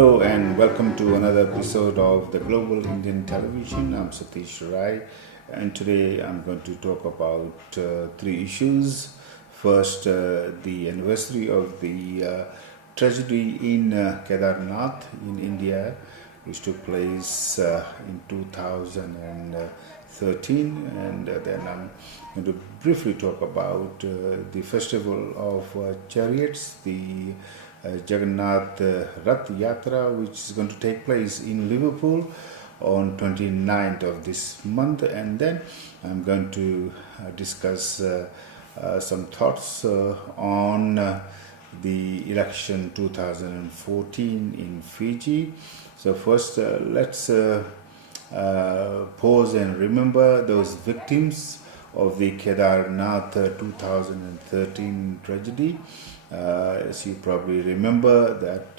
Hello and welcome to another episode of the Global Indian Television. I'm Satish Rai, and today I'm going to talk about three issues. First, the anniversary of the tragedy in Kedarnath in India, which took place in 2013, and then I'm going to briefly talk about the Festival of Chariots, the Jagannath Rath Yatra, which is going to take place in Liverpool on 29th of this month, and then I'm going to discuss some thoughts on the election 2014 in Fiji. So first, let's pause and remember those victims of the Kedarnath 2013 tragedy. As you probably remember that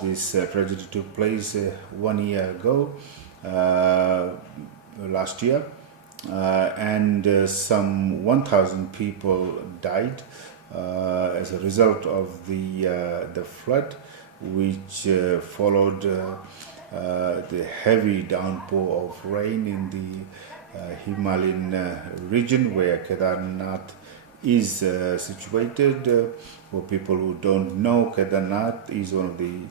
this tragedy took place 1 year ago, last year, and some 1,000 people died as a result of the flood, which followed the heavy downpour of rain in the Himalayan region where Kedarnath is situated. For people who don't know, Kedarnath is one of the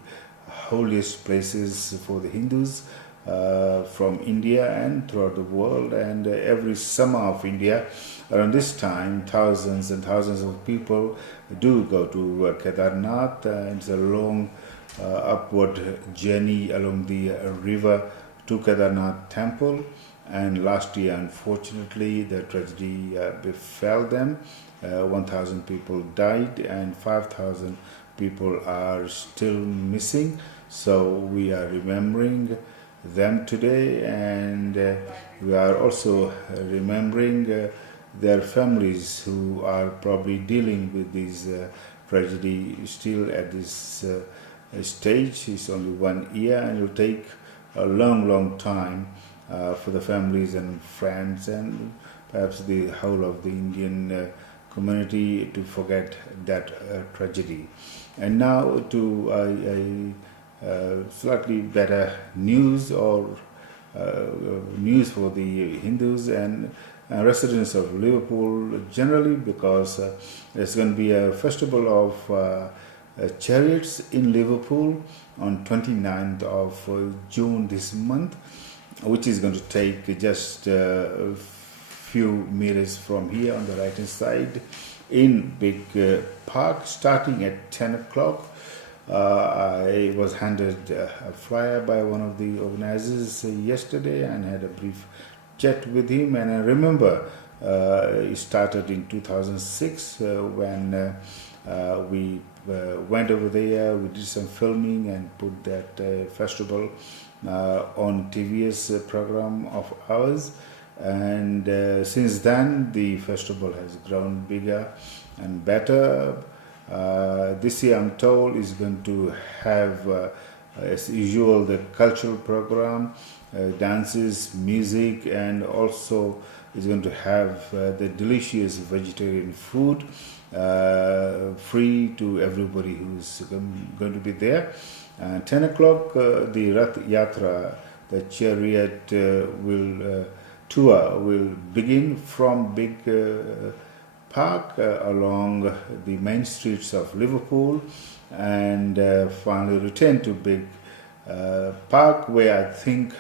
holiest places for the Hindus from India and throughout the world, and every summer of India around this time thousands and thousands of people do go to Kedarnath. It's a long upward journey along the river to Kedarnath temple. And last year, unfortunately, the tragedy befell them. 1,000 people died and 5,000 people are still missing. So we are remembering them today, and we are also remembering their families who are probably dealing with this tragedy still at this stage. It's only 1 year, and it will take a long time for the families and friends and perhaps the whole of the Indian community to forget that tragedy. And now to a slightly better news, or news for the Hindus and residents of Liverpool generally, because there's going to be a festival of chariots in Liverpool on 29th of June this month, which is going to take just a few meters from here on the right hand side in Big Park, starting at 10 o'clock. I was handed a flyer by one of the organizers yesterday and had a brief chat with him, and I remember it started in 2006 when we went over there, we did some filming and put that festival on TV's program of ours, and since then the festival has grown bigger and better. This year, I'm told, is going to have as usual the cultural program, dances, music, and also is going to have the delicious vegetarian food free to everybody who's going to be there. 10 o'clock, the Rath Yatra, the chariot tour will begin from Big Park along the main streets of Liverpool, and finally return to Big Park, where I think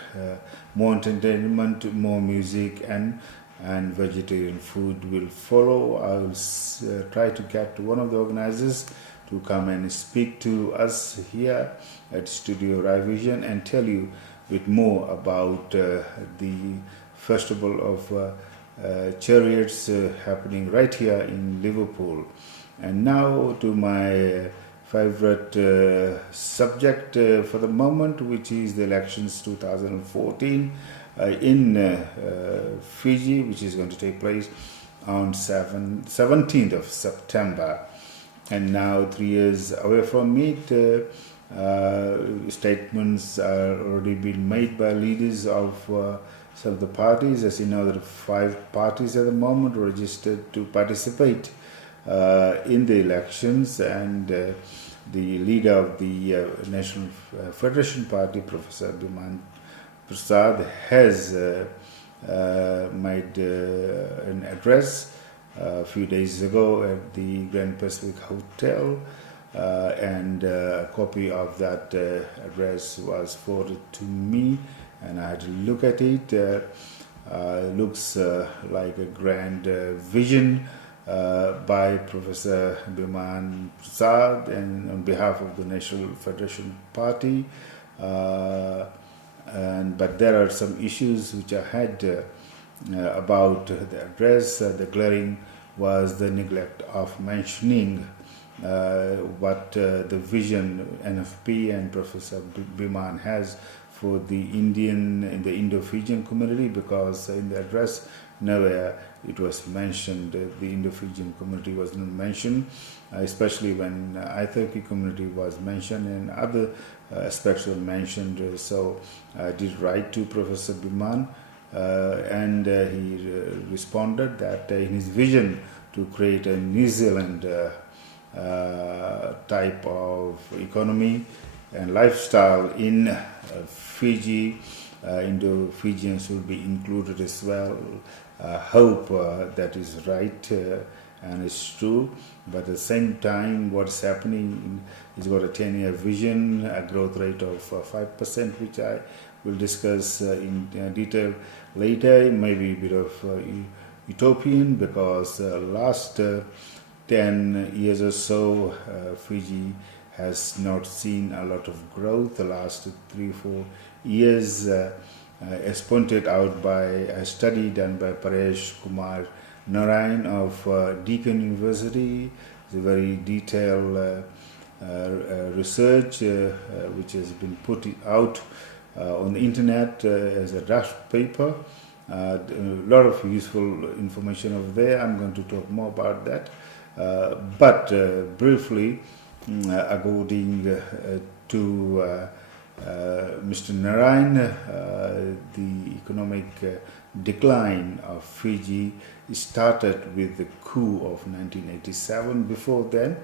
more entertainment, more music, and vegetarian food will follow. I will try to get one of the organizers to come and speak to us here at Studio Rai Vision and tell you a bit more about the Festival of Chariots happening right here in Liverpool. And now to my favorite subject for the moment, which is the elections 2014 in Fiji, which is going to take place on 17th of September. And now, 3 years away from it, statements are already been made by leaders of some of the parties. As you know, there are 5 parties at the moment registered to participate in the elections, and the leader of the National Federation Party, Professor Biman Prasad, has made an address a few days ago at the Grand Pacific Hotel, and a copy of that address was forwarded to me, and I had to look at it. Looks like a grand vision by Professor Biman Prasad and on behalf of the National Federation Party. But there are some issues which I had about the address. The glaring was the neglect of mentioning what the vision NFP and Professor Biman has for the Indian and the Indo-Fijian community, because in the address nowhere it was mentioned. The Indo-Fijian community was not mentioned, especially when Aithoki community was mentioned and other aspects were mentioned. So I did write to Professor Biman, and he responded that in his vision to create a New Zealand type of economy and lifestyle in Fiji, Indo-Fijians will be included as well. Hope that is right and it's true, but at the same time what's happening is got a 10-year vision, a growth rate of 5%, which I will discuss in detail later. It may be a bit of utopian, because last 10 years or so Fiji has not seen a lot of growth. The last 3-4 years, as pointed out by a study done by Paresh Kumar Narayan of Deakin University. It's a very detailed research which has been put out on the internet as a draft paper. A lot of useful information over there. I'm going to talk more about that. But briefly, according to Mr. Narayan, the economic decline of Fiji started with the coup of 1987. Before then,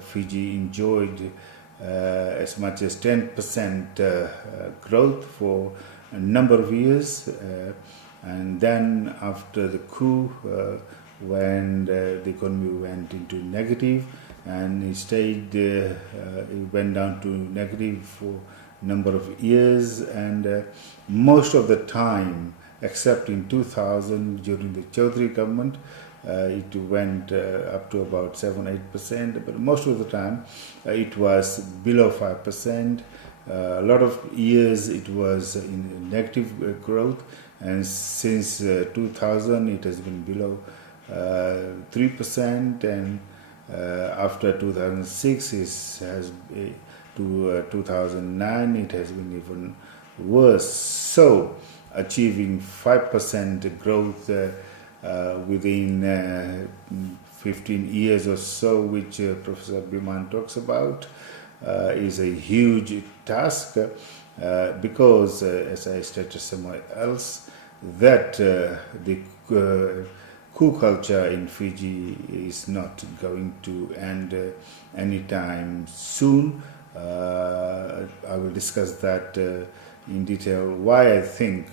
Fiji enjoyed as much as 10% growth for a number of years, and then after the coup, when the economy went into negative, and it stayed, it went down to negative for a number of years, and most of the time, except in 2000 during the Chaudhry government, it went up to about 7-8%, but most of the time it was below 5%. A lot of years it was in negative growth, and since 2000 it has been below 3%, and after 2006 to 2009 it has been even worse. So achieving 5% growth within 15 years or so, which Professor Biman talks about, is a huge task, because as I stated somewhere else, that the coup culture in Fiji is not going to end anytime soon. I will discuss that in detail, why I think,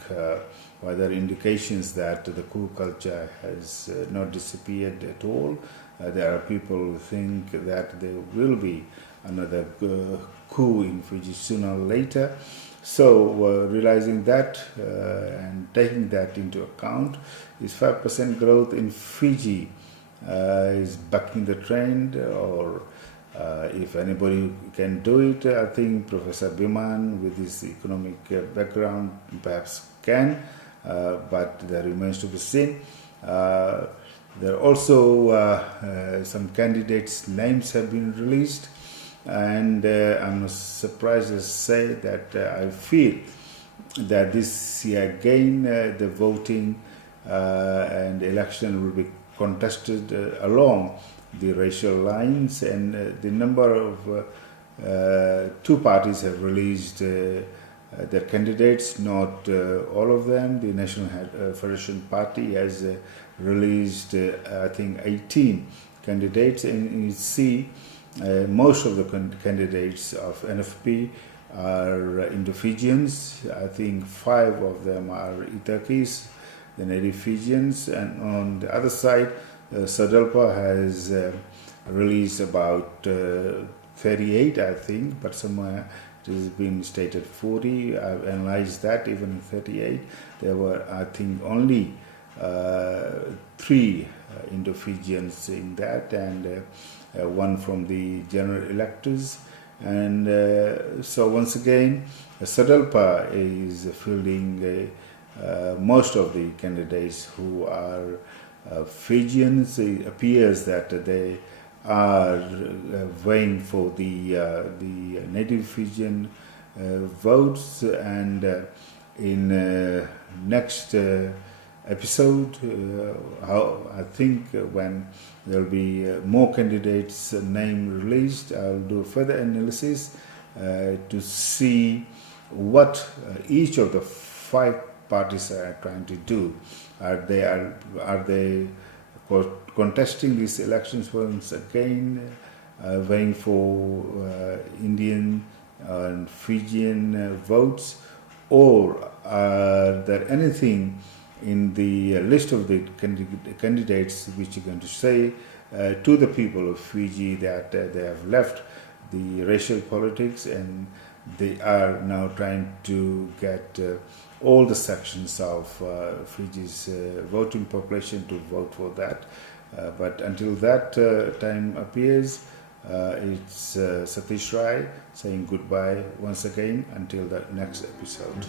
why there are indications that the coup culture has not disappeared at all. There are people who think that there will be another coup in Fiji sooner or later. So realizing that and taking that into account, is 5% growth in Fiji is bucking the trend, or if anybody can do it, I think Professor Biman with his economic background perhaps can, but that remains to be seen. There are also some candidates' names have been released, and I'm not surprised to say that I feel that this year again the voting and the election will be contested along the racial lines, and the number of two parties have released their candidates, not all of them. The National Federation Party has released I think 18 candidates, and you see most of the candidates of NFP are Indo-Fijians. I think 5 of them are Itakis, the native Fijians, and on the other side, SADALPA has released about 38, I think, but somewhere it has been stated 40. I've analyzed that, even in 38. There were, I think, only 3 Indo-Fijians in that, and 1 from the general electors. And so once again, SADALPA is fielding most of the candidates who are Fijians. It appears that they are vying for the native Fijian votes, and in next episode, I think when there will be more candidates' name released, I'll do further analysis to see what each of the 5 parties are trying to do. Are they contesting these elections once again, vying for Indian and Fijian votes, or are there anything in the list of the candidates which are going to say to the people of Fiji that they have left the racial politics and they are now trying to get all the sections of Fiji's voting population to vote for that. But until that time appears, it's Satish Rai saying goodbye once again until the next episode.